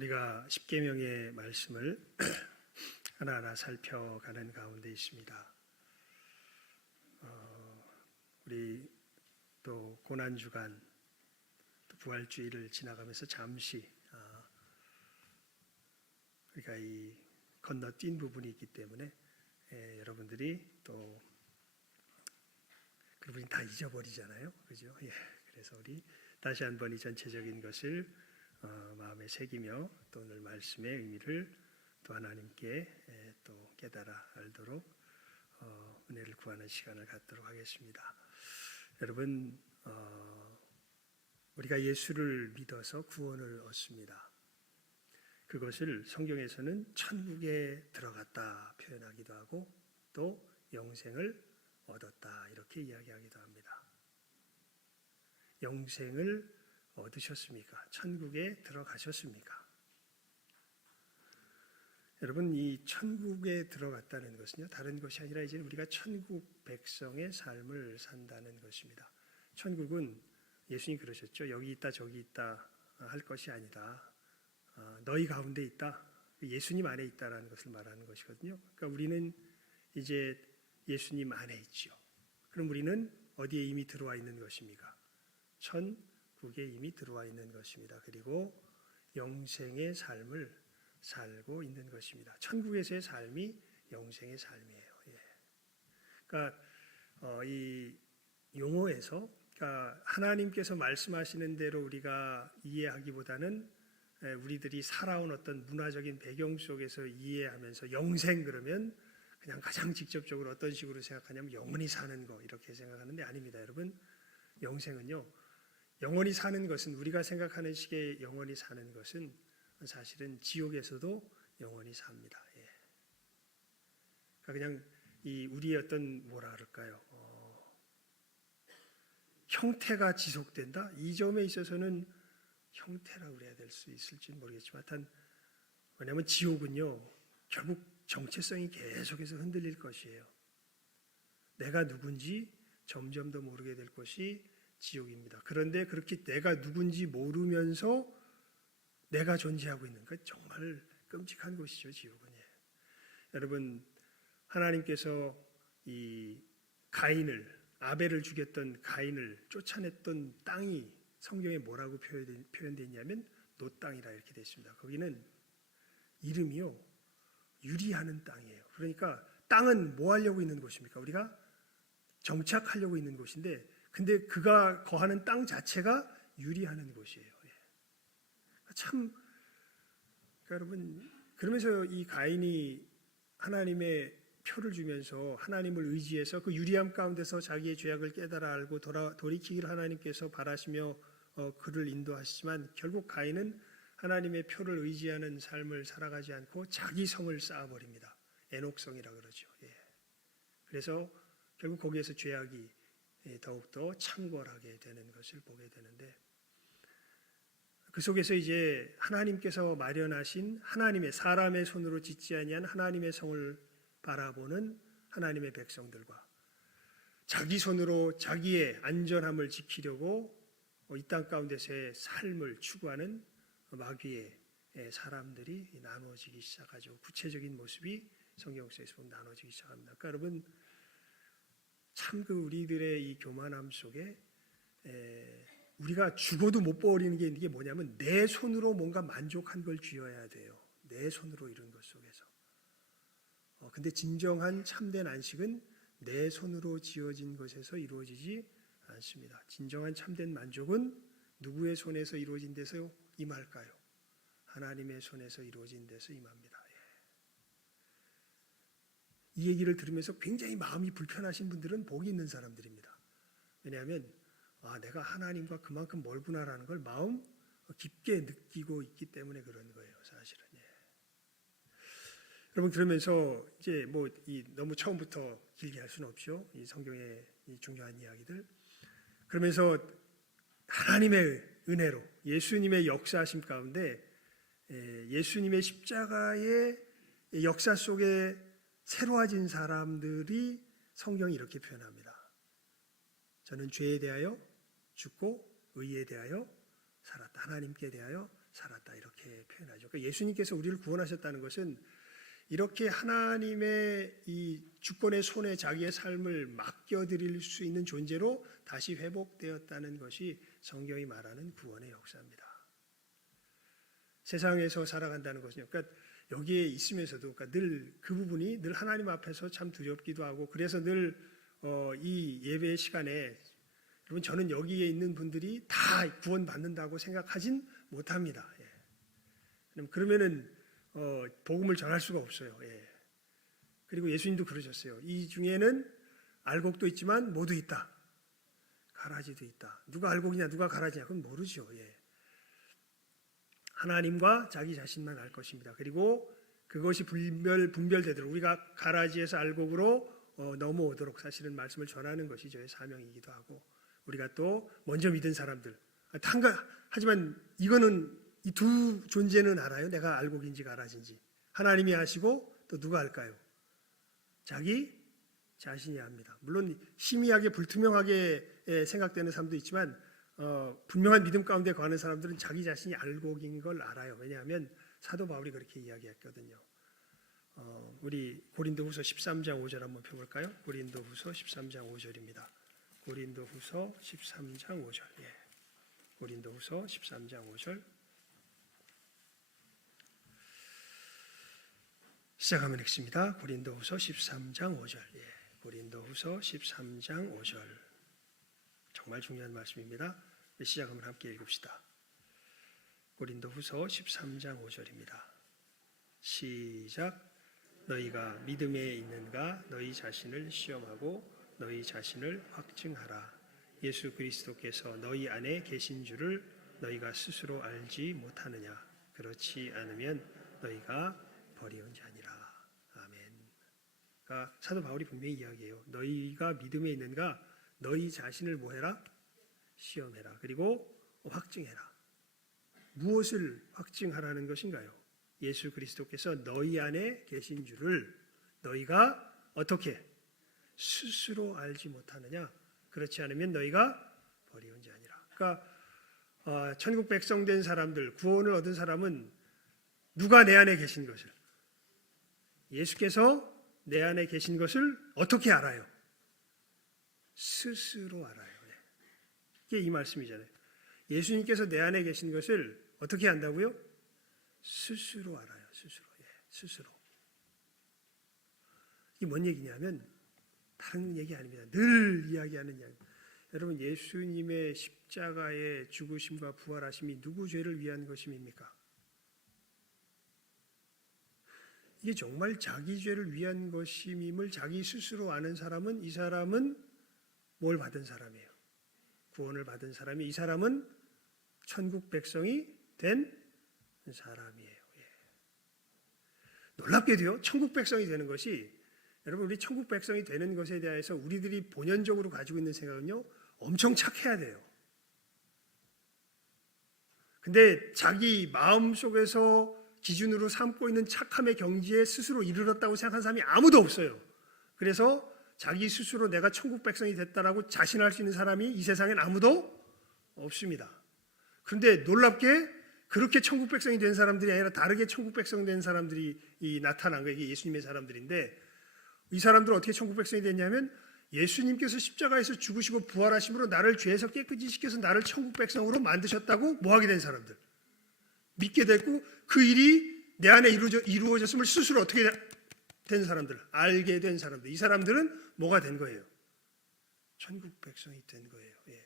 우리가 십계명의 말씀을 하나하나 살펴가는 가운데 있습니다. 우리 또 고난주간, 또 부활주의를 지나가면서 잠시 우리가 이 건너뛴 부분이 있기 때문에 여러분들이 또 그 부분이 다 잊어버리잖아요, 그죠? 그래서 우리 다시 한번 이 전체적인 것을 마음에 새기며 또 오늘 말씀의 의미를 또 하나님께 또 깨달아 알도록 은혜를 구하는 시간을 갖도록 하겠습니다. 여러분, 우리가 예수를 믿어서 구원을 얻습니다. 그것을 성경에서는 천국에 들어갔다 표현하기도 하고 또 영생을 얻었다 이렇게 이야기하기도 합니다. 영생을 얻으셨습니까? 천국에 들어가셨습니까? 여러분, 이 천국에 들어갔다는 것은요, 다른 것이 아니라 이제 우리가 천국 백성의 삶을 산다는 것입니다. 천국은 예수님 그러셨죠. 여기 있다 저기 있다 할 것이 아니다. 너희 가운데 있다. 예수님 안에 있다라는 것을 말하는 것이거든요. 그러니까 우리는 이제 예수님 안에 있죠. 그럼 우리는 어디에 이미 들어와 있는 것입니까? 천국에 이미 들어와 있는 것입니다. 그리고 영생의 삶을 살고 있는 것입니다. 천국에서의 삶이 영생의 삶이에요. 그러니까 이 용어에서 그러니까 하나님께서 말씀하시는 대로 우리가 이해하기보다는 우리들이 살아온 어떤 문화적인 배경 속에서 이해하면서 영생 그러면 그냥 가장 직접적으로 어떤 식으로 생각하냐면 영원히 사는 거 이렇게 생각하는데 아닙니다. 여러분, 영생은요, 영원히 사는 것은 우리가 생각하는 식의 영원히 사는 것은 사실은 지옥에서도 영원히 삽니다. 그러니까 그냥 이 우리의 어떤 뭐라 그럴까요? 형태가 지속된다. 이 점에 있어서는 형태라고 그래야 될 수 있을지는 모르겠지만, 하여튼 왜냐하면 지옥은요 결국 정체성이 계속해서 흔들릴 것이에요. 내가 누군지 점점 더 모르게 될 것이 지옥입니다. 그런데 그렇게 내가 누군지 모르면서 내가 존재하고 있는 것 정말 끔찍한 곳이죠, 지옥은. 여러분, 하나님께서 이 아벨을 죽였던 가인을 쫓아냈던 땅이 성경에 뭐라고 표현되어 있냐면 노 땅이라 이렇게 되어 있습니다. 거기는 이름이요 유리하는 땅이에요. 그러니까 땅은 뭐 하려고 있는 곳입니까? 우리가 정착하려고 있는 곳인데, 근데 그가 거하는 땅 자체가 유리하는 곳이에요. 참, 그러니까 여러분, 그러면서 이 가인이 하나님의 표를 주면서 하나님을 의지해서 그 유리함 가운데서 자기의 죄악을 깨달아 알고 돌이키기를 하나님께서 바라시며 그를 인도하시지만 결국 가인은 하나님의 표를 의지하는 삶을 살아가지 않고 자기 성을 쌓아버립니다. 에녹성이라 그러죠. 그래서 결국 거기에서 죄악이 더욱더 창궐하게 되는 것을 보게 되는데, 그 속에서 이제 하나님께서 마련하신 하나님의 사람의 손으로 짓지 아니한 하나님의 성을 바라보는 하나님의 백성들과 자기 손으로 자기의 안전함을 지키려고 이 땅 가운데서의 삶을 추구하는 마귀의 사람들이 나누어지기 시작하죠. 구체적인 모습이 성경 속에서 보면 나누어지기 시작합니다. 그러니까 여러분, 참 그 우리들의 이 교만함 속에 우리가 죽어도 못 버리는 게 이게 뭐냐면 내 손으로 뭔가 만족한 걸 쥐어야 돼요. 내 손으로 이룬 것 속에서. 근데 진정한 참된 안식은 내 손으로 지어진 것에서 이루어지지 않습니다. 진정한 참된 만족은 누구의 손에서 이루어진 데서 임할까요? 하나님의 손에서 이루어진 데서 임합니다. 이 얘기를 들으면서 굉장히 마음이 불편하신 분들은 복이 있는 사람들입니다. 왜냐하면 내가 하나님과 그만큼 멀구나라는 걸 마음 깊게 느끼고 있기 때문에 그런 거예요, 사실은. 여러분, 그러면서 이제 너무 처음부터 길게 할 수는 없죠. 이 성경의 이 중요한 이야기들. 그러면서 하나님의 은혜로 예수님의 역사하심 가운데 예수님의 십자가의 역사 속에 새로워진 사람들이 성경이 이렇게 표현합니다. 저는 죄에 대하여 죽고 의에 대하여 살았다. 하나님께 대하여 살았다 이렇게 표현하죠. 그러니까 예수님께서 우리를 구원하셨다는 것은 이렇게 하나님의 이 주권의 손에 자기의 삶을 맡겨드릴 수 있는 존재로 다시 회복되었다는 것이 성경이 말하는 구원의 역사입니다. 세상에서 살아간다는 것은요. 그러니까 여기에 있으면서도 그러니까 늘 그 부분이 늘 하나님 앞에서 참 두렵기도 하고 그래서 늘 이 예배 시간에 여러분 저는 여기에 있는 분들이 다 구원받는다고 생각하진 못합니다. 예. 그러면은 복음을 전할 수가 없어요. 예. 그리고 예수님도 그러셨어요. 이 중에는 알곡도 있지만 모두 있다. 가라지도 있다. 누가 알곡이냐 누가 가라지냐 그건 모르죠. 예. 하나님과 자기 자신만 알 것입니다. 그리고 그것이 분별되도록 우리가 가라지에서 알곡으로 넘어오도록 사실은 말씀을 전하는 것이 저의 사명이기도 하고 우리가 또 먼저 믿은 사람들 하지만 이거는 이 두 존재는 알아요. 내가 알곡인지 가라지인지 하나님이 아시고 또 누가 알까요? 자기 자신이 압니다. 물론 희미하게 불투명하게 생각되는 사람도 있지만 분명한 믿음 가운데 거하는 사람들은 자기 자신이 알곡인 걸 알아요. 왜냐하면 사도 바울이 그렇게 이야기했거든요. 우리 고린도후서 13장 5절 한번 펴볼까요? 고린도후서 13장 5절입니다. 고린도후서 13장 5절. 예. 고린도후서 13장 5절. 시작하면 읽습니다. 고린도후서 13장 5절. 예. 고린도후서 13장 5절. 정말 중요한 말씀입니다. 시작하면 함께 읽읍시다. 고린도후서 13장 5절입니다. 시작. 너희가 믿음에 있는가 너희 자신을 시험하고 너희 자신을 확증하라. 예수 그리스도께서 너희 안에 계신 줄을 너희가 스스로 알지 못하느냐. 그렇지 않으면 너희가 버리운 자니라. 아멘. 그러니까 사도 바울이 분명히 이야기해요. 너희가 믿음에 있는가 너희 자신을 뭐해라? 시험해라. 그리고 확증해라. 무엇을 확증하라는 것인가요? 예수 그리스도께서 너희 안에 계신 줄을 너희가 어떻게 스스로 알지 못하느냐? 그렇지 않으면 너희가 버리운 자니라. 그러니까 천국 백성 된 사람들, 구원을 얻은 사람은 누가 내 안에 계신 것을 예수께서 내 안에 계신 것을 어떻게 알아요? 스스로 알아요. 이게 이 말씀이잖아요. 예수님께서 내 안에 계신 것을 어떻게 안다고요? 스스로 알아요. 스스로. 예, 스스로. 이게 뭔 얘기냐면 다른 얘기 아닙니다. 늘 이야기하는 이야기. 여러분 예수님의 십자가의 죽으심과 부활하심이 누구 죄를 위한 것임입니까? 이게 정말 자기 죄를 위한 것임임을 자기 스스로 아는 사람은 이 사람은 뭘 받은 사람이에요? 구원을 받은 사람이 이 사람은 천국 백성이 된 사람이에요. 예. 놀랍게도요. 천국 백성이 되는 것이 여러분 우리 천국 백성이 되는 것에 대해서 우리들이 본연적으로 가지고 있는 생각은요. 엄청 착해야 돼요. 근데 자기 마음속에서 기준으로 삼고 있는 착함의 경지에 스스로 이르렀다고 생각하는 사람이 아무도 없어요. 그래서 자기 스스로 내가 천국 백성이 됐다라고 자신할 수 있는 사람이 이 세상엔 아무도 없습니다. 그런데 놀랍게 그렇게 천국 백성이 된 사람들이 아니라 다르게 천국 백성 된 사람들이 나타난 거예요. 이게 예수님의 사람들인데 이 사람들은 어떻게 천국 백성이 됐냐면 예수님께서 십자가에서 죽으시고 부활하심으로 나를 죄에서 깨끗이 씻겨서 나를 천국 백성으로 만드셨다고 뭐하게 된 사람들. 믿게 됐고 그 일이 내 안에 이루어졌음을 스스로 어떻게 된 사람들, 알게 된 사람들. 이 사람들은 뭐가 된 거예요? 천국 백성이 된 거예요. 예.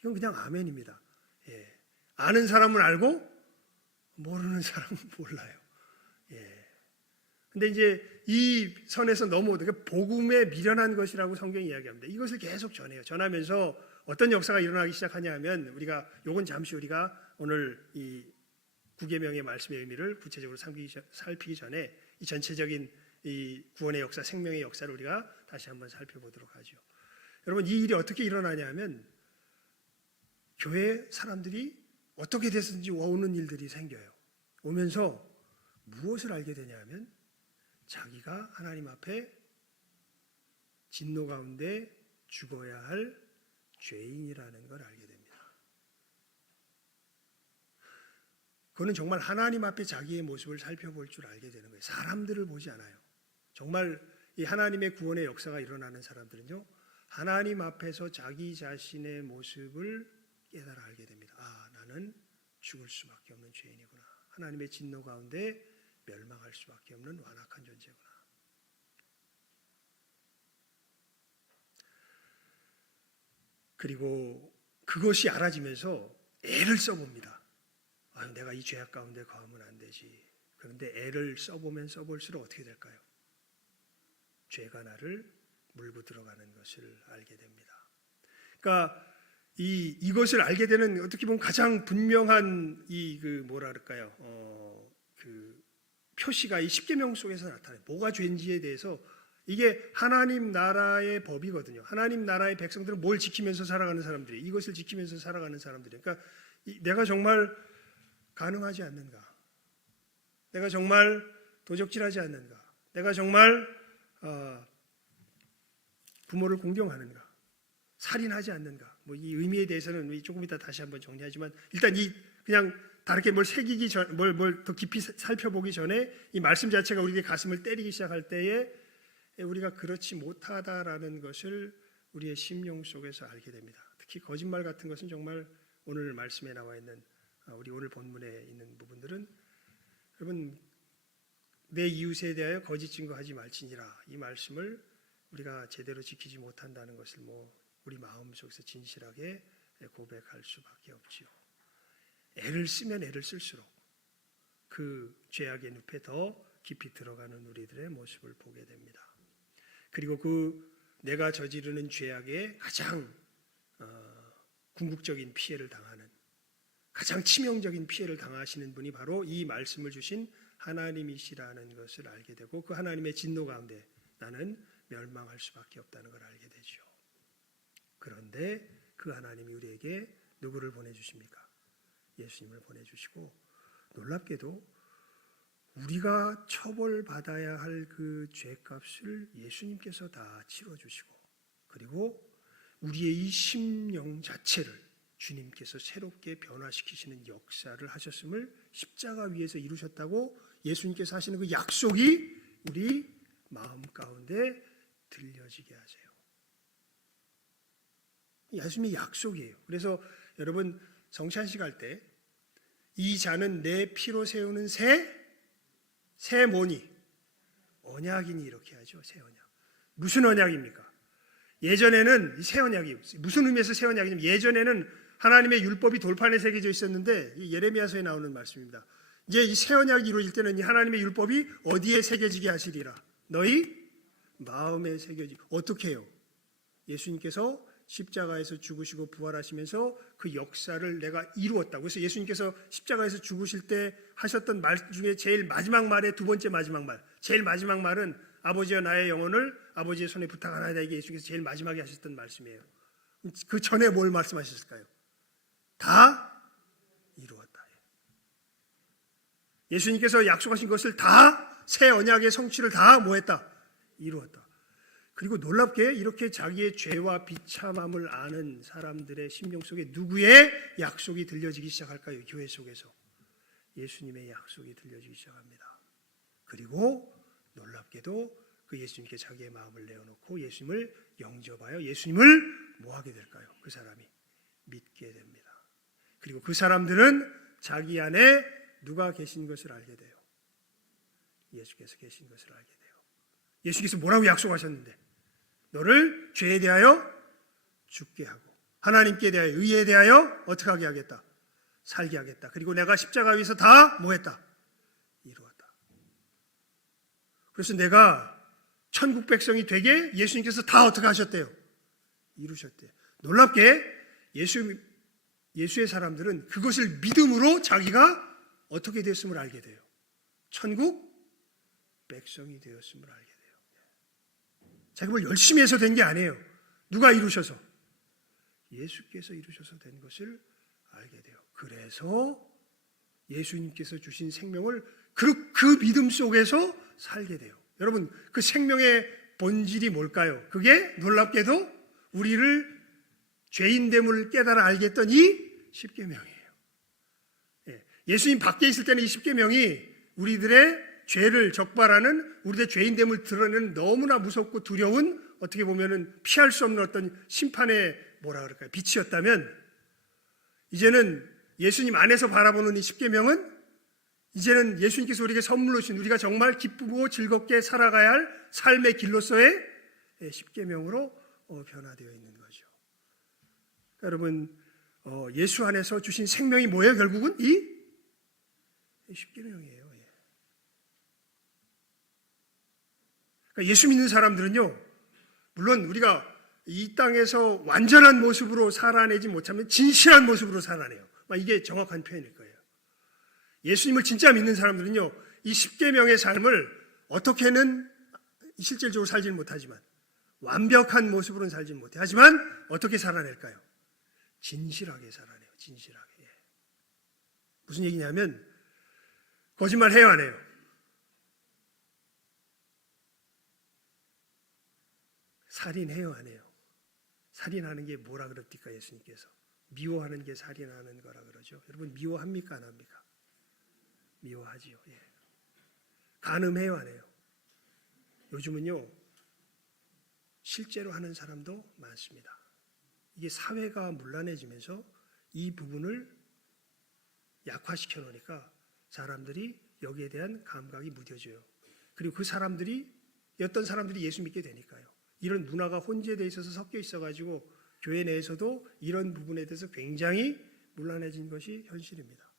이건 그냥 아멘입니다. 예. 아는 사람은 알고 모르는 사람은 몰라요. 예. 근데 이제 이 선에서 넘어오는 게 복음에 미련한 것이라고 성경이 이야기합니다. 이것을 계속 전해요. 전하면서 어떤 역사가 일어나기 시작하냐 하면 우리가 요건 잠시 우리가 오늘 이 구계명의 말씀의 의미를 구체적으로 살피기 전에 이 전체적인 이 구원의 역사, 생명의 역사를 우리가 다시 한번 살펴보도록 하죠. 여러분 이 일이 어떻게 일어나냐 하면 교회 사람들이 어떻게 됐든지 오는 일들이 생겨요. 오면서 무엇을 알게 되냐 하면 자기가 하나님 앞에 진노 가운데 죽어야 할 죄인이라는 걸 알게 됩니다. 그거는 정말 하나님 앞에 자기의 모습을 살펴볼 줄 알게 되는 거예요. 사람들을 보지 않아요. 정말 이 하나님의 구원의 역사가 일어나는 사람들은요, 하나님 앞에서 자기 자신의 모습을 깨달아 알게 됩니다. 아, 나는 죽을 수밖에 없는 죄인이구나. 하나님의 진노 가운데 멸망할 수밖에 없는 완악한 존재구나. 그리고 그것이 알아지면서 애를 써봅니다. 아유, 내가 이 죄악 가운데 거하면 안 되지. 그런데 애를 써보면 써볼수록 어떻게 될까요? 죄가 나를 물고 들어가는 것을 알게 됩니다. 그러니까 이것을 알게 되는 어떻게 보면 가장 분명한 그 표시가 이 십계명 속에서 나타나요. 뭐가 죄인지에 대해서 이게 하나님 나라의 법이거든요. 하나님 나라의 백성들은 뭘 지키면서 살아가는 사람들이, 이것을 지키면서 살아가는 사람들이. 그러니까 내가 정말 가능하지 않는가? 내가 정말 도적질하지 않는가? 내가 정말 부모를 공경하는가? 살인하지 않는가? 뭐 이 의미에 대해서는 조금 이따 다시 한번 정리하지만, 일단 그냥 다르게 뭘 새기기 전, 뭘 더 깊이 살펴보기 전에 이 말씀 자체가 우리의 가슴을 때리기 시작할 때에 우리가 그렇지 못하다라는 것을 우리의 심령 속에서 알게 됩니다. 특히 거짓말 같은 것은 정말 오늘 말씀에 나와 있는, 우리 오늘 본문에 있는 부분들은, 여러분, 내 이웃에 대하여 거짓 증거하지 말지니라, 이 말씀을 우리가 제대로 지키지 못한다는 것을 우리 마음 속에서 진실하게 고백할 수밖에 없지요. 애를 쓰면 애를 쓸수록 그 죄악의 늪에 더 깊이 들어가는 우리들의 모습을 보게 됩니다. 그리고 내가 저지르는 죄악에 가장 궁극적인 피해를 당하는, 가장 치명적인 피해를 당하시는 분이 바로 이 말씀을 주신 하나님이시라는 것을 알게 되고, 그 하나님의 진노 가운데 나는 멸망할 수밖에 없다는 걸 알게 되죠. 그런데 그 하나님이 우리에게 누구를 보내주십니까? 예수님을 보내주시고, 놀랍게도 우리가 처벌받아야 할 그 죄값을 예수님께서 다 치러주시고, 그리고 우리의 이 심령 자체를 주님께서 새롭게 변화시키시는 역사를 하셨음을 십자가 위에서 이루셨다고 예수님께서 하시는 그 약속이 우리 마음 가운데 들려지게 하세요. 예수님의 약속이에요. 그래서 여러분, 성찬식 할 때 이 잔은 내 피로 세우는 새 뭐니? 언약이니, 이렇게 하죠. 새 언약. 무슨 언약입니까? 예전에는 이 새 언약이 무슨 의미에서 새 언약이냐면, 예전에는 하나님의 율법이 돌판에 새겨져 있었는데, 이 예레미야서에 나오는 말씀입니다. 이제 이 새 언약이 이루어질 때는 이 하나님의 율법이 어디에 새겨지게 하시리라? 너희 마음에 새겨지. 어떻게 해요? 예수님께서 십자가에서 죽으시고 부활하시면서 그 역사를 내가 이루었다고. 그래서 예수님께서 십자가에서 죽으실 때 하셨던 말 중에 제일 마지막 말의 두 번째 마지막 말, 제일 마지막 말은 아버지여 나의 영혼을 아버지의 손에 부탁하나이다. 이게 예수님께서 제일 마지막에 하셨던 말씀이에요. 그 전에 뭘 말씀하셨을까요? 다 이루었다. 예수님께서 약속하신 것을 다, 새 언약의 성취를 다 뭐했다? 이루었다. 그리고 놀랍게 이렇게 자기의 죄와 비참함을 아는 사람들의 심령 속에 누구의 약속이 들려지기 시작할까요? 교회 속에서 예수님의 약속이 들려지기 시작합니다. 그리고 놀랍게도 그 예수님께 자기의 마음을 내어놓고 예수님을 영접하여 예수님을 뭐 하게 될까요? 그 사람이 믿게 됩니다. 그리고 그 사람들은 자기 안에 누가 계신 것을 알게 돼요. 예수께서 계신 것을 알게 돼요. 예수께서 뭐라고 약속하셨는데, 너를 죄에 대하여 죽게 하고 하나님께 대하여, 의에 대하여 어떻게 하게 하겠다? 살게 하겠다. 그리고 내가 십자가 위에서 다 뭐했다? 이루었다. 그래서 내가 천국 백성이 되게 예수님께서 다 어떻게 하셨대요? 이루셨대요. 놀랍게 예수의 사람들은 그것을 믿음으로 자기가 어떻게 됐음을 알게 돼요. 천국 백성이 되었음을 알게 돼요. 자기가 뭘 열심히 해서 된 게 아니에요. 누가 이루셔서? 예수께서 이루셔서 된 것을 알게 돼요. 그래서 예수님께서 주신 생명을 그 믿음 속에서 살게 돼요. 여러분, 그 생명의 본질이 뭘까요? 그게 놀랍게도 우리를 죄인됨을 깨달아 알게 했던 이 십계명이에요. 예수님 밖에 있을 때는 이 십계명이 우리들의 죄를 적발하는, 우리들의 죄인됨을 드러내는 너무나 무섭고 두려운, 어떻게 보면은 피할 수 없는 어떤 심판의 뭐라 그럴까요? 빛이었다면, 이제는 예수님 안에서 바라보는 이 십계명은 이제는 예수님께서 우리에게 선물로 주신, 우리가 정말 기쁘고 즐겁게 살아가야 할 삶의 길로서의 십계명으로 변화되어 있는 거죠. 그러니까 여러분, 예수 안에서 주신 생명이 뭐예요? 결국은 이 십계명이에요. 그러니까 예수 믿는 사람들은요, 물론 우리가 이 땅에서 완전한 모습으로 살아내지 못하면 진실한 모습으로 살아내요. 이게 정확한 표현일 거예요. 예수님을 진짜 믿는 사람들은요, 이 십계명의 삶을 어떻게는 실질적으로 살지는 못하지만, 완벽한 모습으로는 살지는 못해. 하지만 어떻게 살아낼까요? 진실하게 살아내요. 진실하게. 무슨 얘기냐면 거짓말 해요, 안 해요? 살인해요, 안 해요? 살인하는 게 뭐라 그럽니까? 예수님께서 미워하는 게 살인하는 거라 그러죠. 여러분, 미워합니까, 안 합니까? 미워하지요. 예. 간음해요, 안 해요? 요즘은요, 실제로 하는 사람도 많습니다. 이게 사회가 문란해지면서 이 부분을 약화시켜 놓으니까 사람들이 여기에 대한 감각이 무뎌져요. 그리고 그 사람들이, 어떤 사람들이 예수 믿게 되니까요. 이런 문화가 혼재되어 있어서 섞여 있어가지고 교회 내에서도 이런 부분에 대해서 굉장히 문란해진 것이 현실입니다.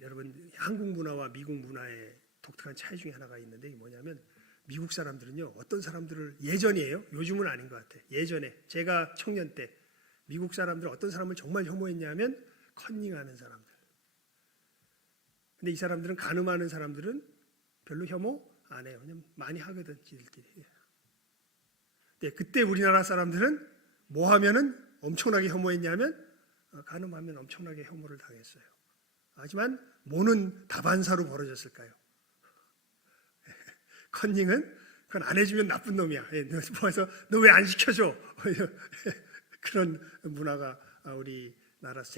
여러분, 한국 문화와 미국 문화의 독특한 차이 중에 하나가 있는데, 이게 뭐냐면, 미국 사람들은요, 어떤 사람들을, 예전이에요, 요즘은 아닌 것 같아요. 예전에 제가 청년 때 미국 사람들은 어떤 사람을 정말 혐오했냐면 컨닝하는 사람들. 근데 이 사람들은, 간음하는 사람들은 별로 혐오 안 해요. 그냥 많이 하거든, 지들끼리. 네, 그때 우리나라 사람들은 뭐 하면은 엄청나게 혐오했냐면, 간음하면 엄청나게 혐오를 당했어요. 하지만 뭐는 다반사로 벌어졌을까요? 컨닝은 그건 안 해주면 나쁜 놈이야. 모아서 너 왜 안 시켜줘? 그런 문화가 우리나라에서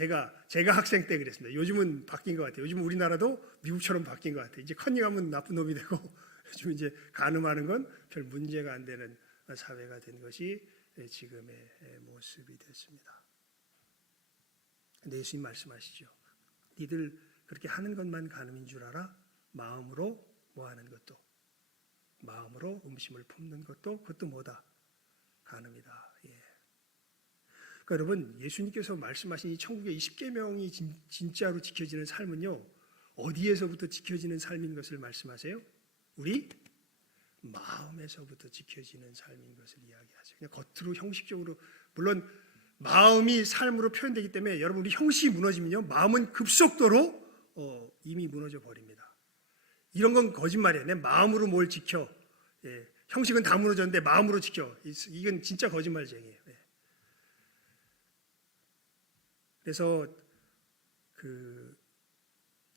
제가 학생 때 그랬습니다. 요즘은 바뀐 것 같아요. 요즘 우리나라도 미국처럼 바뀐 것 같아요. 이제 컨닝하면 나쁜 놈이 되고, 요즘 이제 간음하는 건 별 문제가 안 되는 사회가 된 것이 지금의 모습이 됐습니다. 근데 예수님 말씀하시죠. 니들 그렇게 하는 것만 간음인 줄 알아? 마음으로 뭐 하는 것도, 마음으로 음심을 품는 것도, 그것도 뭐다? 간음이다. 예. 그러니까 여러분, 예수님께서 말씀하신 이 천국의 이 십계명이 진짜로 지켜지는 삶은요, 어디에서부터 지켜지는 삶인 것을 말씀하세요? 우리 마음에서부터 지켜지는 삶인 것을 이야기하죠. 그냥 겉으로 형식적으로, 물론 마음이 삶으로 표현되기 때문에 여러분, 우리 형식이 무너지면요, 마음은 급속도로 이미 무너져 버립니다. 이런 건 거짓말이에요. 내 마음으로 뭘 지켜. 예. 형식은 다 무너졌는데 마음으로 지켜. 이건 진짜 거짓말쟁이에요. 예. 그래서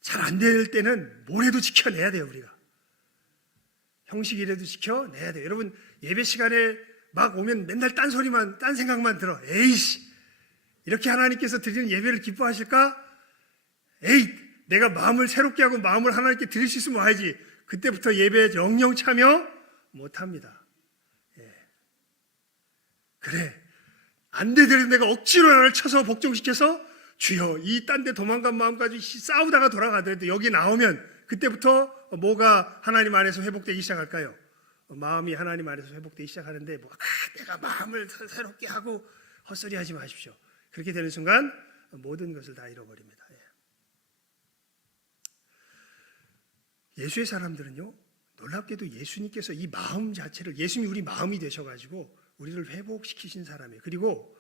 잘 안 될 때는 뭘 해도 지켜내야 돼요, 우리가. 형식이라도 지켜내야 돼요. 여러분, 예배 시간에 막 오면 맨날 딴 생각만 들어. 에이씨, 이렇게 하나님께서 드리는 예배를 기뻐하실까? 에이, 내가 마음을 새롭게 하고 마음을 하나님께 드릴 수 있으면 와야지. 그때부터 예배에 영영 참여 못합니다. 예. 그래, 안 되더라도 내가 억지로 나를 쳐서 복종시켜서, 주여, 이 딴 데 도망간 마음까지 싸우다가 돌아가더라도 여기 나오면 그때부터 뭐가 하나님 안에서 회복되기 시작할까요? 마음이 하나님 안에서 회복되기 시작하는데, 내가 마음을 새롭게 하고 헛소리 하지 마십시오. 그렇게 되는 순간 모든 것을 다 잃어버립니다. 예수의 사람들은요, 놀랍게도 예수님께서 이 마음 자체를, 예수님이 우리 마음이 되셔가지고 우리를 회복시키신 사람이에요. 그리고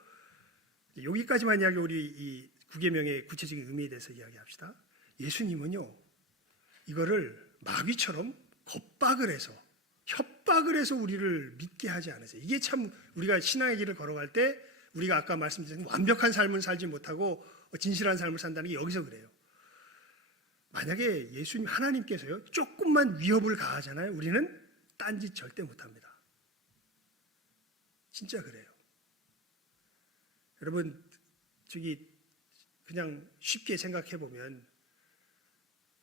여기까지만 이야기, 우리 이 구계명의 구체적인 의미에 대해서 이야기합시다. 예수님은요, 이거를 마귀처럼 겁박을 해서, 협박을 해서 우리를 믿게 하지 않으세요. 이게 참, 우리가 신앙의 길을 걸어갈 때 우리가 아까 말씀드린 완벽한 삶을 살지 못하고 진실한 삶을 산다는 게 여기서 그래요. 만약에 예수님, 하나님께서요, 조금만 위협을 가하잖아요, 우리는 딴짓 절대 못합니다. 진짜 그래요. 여러분, 그냥 쉽게 생각해 보면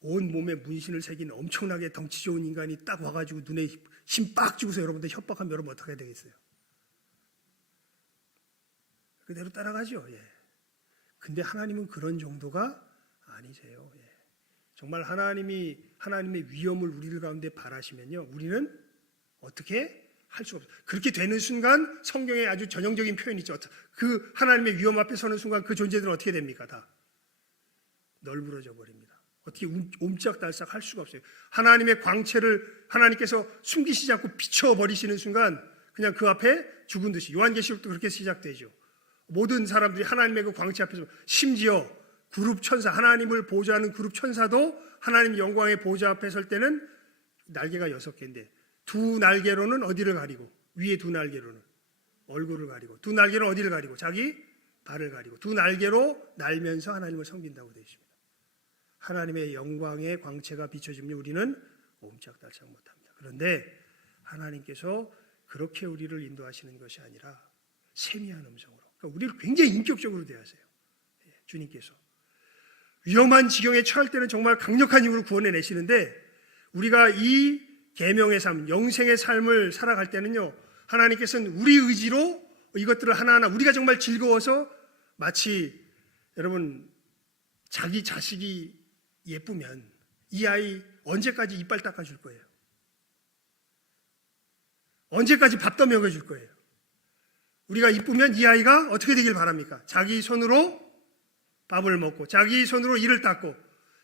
온 몸에 문신을 새긴 엄청나게 덩치 좋은 인간이 딱 와가지고 눈에 힘 빡 주고서 여러분들 협박하면 여러분 어떻게 해야 되겠어요? 그대로 따라가죠. 예. 근데 하나님은 그런 정도가 아니세요. 예. 정말 하나님의 위엄을 우리들 가운데 바라시면요, 우리는 어떻게 할 수가 없어요. 그렇게 되는 순간 성경에 아주 전형적인 표현이 있죠. 그 하나님의 위엄 앞에 서는 순간 그 존재들은 어떻게 됩니까? 다 널브러져 버립니다. 어떻게 옴짝달싹 할 수가 없어요. 하나님의 광채를 하나님께서 숨기시지 않고 비춰버리시는 순간 그냥 그 앞에 죽은 듯이, 요한계시록도 그렇게 시작되죠. 모든 사람들이 하나님의 그 광채 앞에서, 심지어 그룹 천사, 하나님을 보좌하는 그룹 천사도 하나님 영광의 보좌 앞에 설 때는 날개가 6개인데 두 날개로는 어디를 가리고, 위에 두 날개로는 얼굴을 가리고, 두 날개로 어디를 가리고, 자기 발을 가리고, 두 날개로 날면서 하나님을 섬긴다고 되어 있습니다. 하나님의 영광의 광채가 비춰지면 우리는 옴짝달싹 못합니다. 그런데 하나님께서 그렇게 우리를 인도하시는 것이 아니라 세미한 음성으로, 그러니까 우리를 굉장히 인격적으로 대하세요. 주님께서 위험한 지경에 처할 때는 정말 강력한 힘으로 구원해내시는데, 우리가 이 계명의 삶, 영생의 삶을 살아갈 때는요, 하나님께서는 우리 의지로 이것들을 하나하나, 우리가 정말 즐거워서, 마치 여러분 자기 자식이 예쁘면 이 아이 언제까지 이빨 닦아줄 거예요? 언제까지 밥도 먹여줄 거예요? 우리가 이쁘면 이 아이가 어떻게 되길 바랍니까? 자기 손으로 밥을 먹고, 자기 손으로 이를 닦고,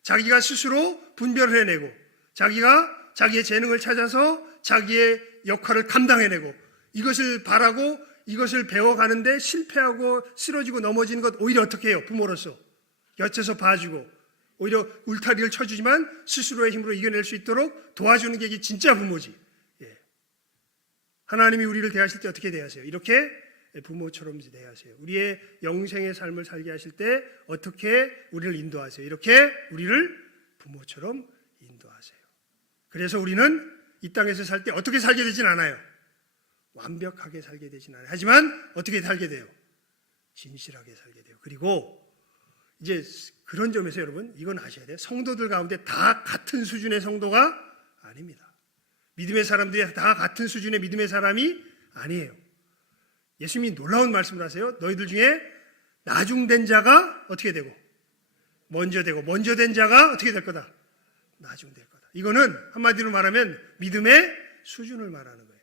자기가 스스로 분별을 해내고, 자기가 자기의 재능을 찾아서 자기의 역할을 감당해내고, 이것을 바라고 이것을 배워가는데 실패하고 쓰러지고 넘어지는 것 오히려 어떻게 해요? 부모로서 곁에서 봐주고, 오히려 울타리를 쳐주지만 스스로의 힘으로 이겨낼 수 있도록 도와주는 게 이게 진짜 부모지. 예. 하나님이 우리를 대하실 때 어떻게 대하세요? 이렇게 부모처럼 대하세요. 우리의 영생의 삶을 살게 하실 때 어떻게 우리를 인도하세요? 이렇게 우리를 부모처럼 인도하세요. 그래서 우리는 이 땅에서 살 때 어떻게 살게 되진 않아요. 완벽하게 살게 되진 않아요. 하지만 어떻게 살게 돼요? 진실하게 살게 돼요. 그리고 이제 그런 점에서 여러분, 이건 아셔야 돼요. 성도들 가운데 다 같은 수준의 성도가 아닙니다. 믿음의 사람들이 다 같은 수준의 믿음의 사람이 아니에요. 예수님이 놀라운 말씀을 하세요. 너희들 중에 나중된 자가 어떻게 되고, 먼저 되고, 먼저 된 자가 어떻게 될 거다? 나중될 거다. 이거는 한마디로 말하면 믿음의 수준을 말하는 거예요.